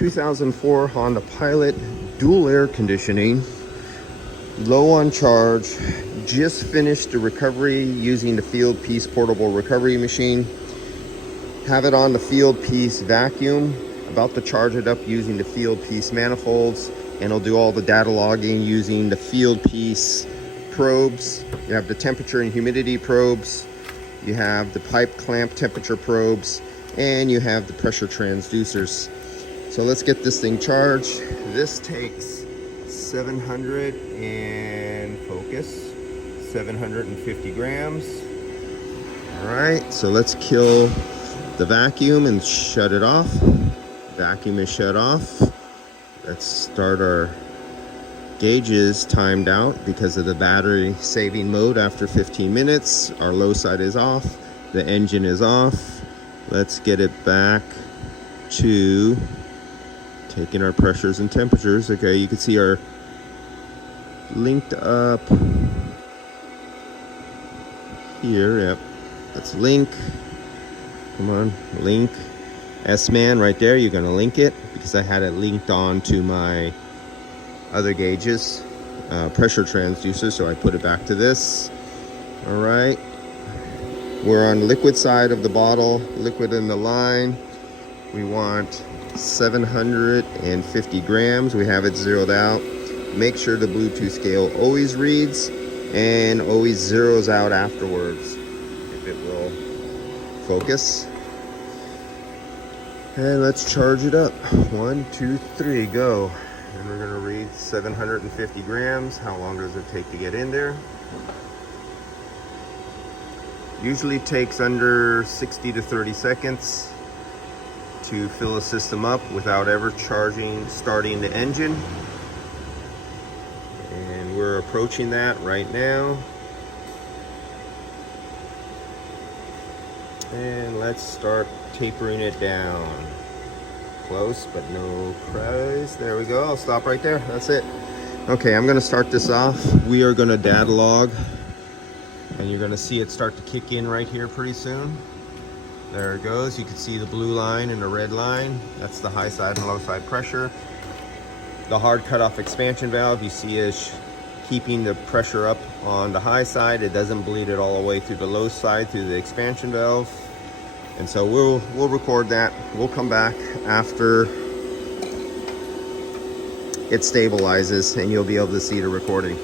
2004 Honda Pilot, dual air conditioning, low on charge. Just finished the recovery using the Field Piece portable recovery machine. Have it on the Field Piece vacuum. About to charge it up using the Field Piece manifolds, and it'll do all the data logging using the Field Piece probes. You have the temperature and humidity probes, you have the pipe clamp temperature probes, and you have the pressure transducers. So let's get this thing charged. This takes 700 and focus, 750 grams. All right, so let's kill the vacuum and shut it off. Vacuum is shut off. Let's start our gauges timed out because of the battery saving mode after 15 minutes. Our low side is off. The engine is off. Let's get it back to taking our pressures and temperatures. Okay, you can see our linked up here. Yep, let's link. Come on, link. S-Man right there, you're gonna link it because I had it linked on to my other gauges, pressure transducer, so I put it back to this. All right, we're on liquid side of the bottle, liquid in the line. We want 750 grams. We have it zeroed out. Make sure the Bluetooth scale always reads and always zeroes out afterwards if it will focus. And let's charge it up. 1, 2, 3, go. And we're gonna read 750 grams. How long does it take to get in there? Usually takes under 60 to 30 seconds to fill a system up without ever starting the engine. And we're approaching that right now. And let's start tapering it down. Close, but no prize. There we go. I'll stop right there. That's it. Okay, I'm gonna start this off. We are gonna data log, and you're gonna see it start to kick in right here pretty soon. There it goes. You can see the blue line and the red line. That's the high side and low side pressure. The hard cutoff expansion valve you see is keeping the pressure up on the high side. It doesn't bleed it all the way through the low side through the expansion valve. And so we'll record that. We'll come back after it stabilizes and you'll be able to see the recording.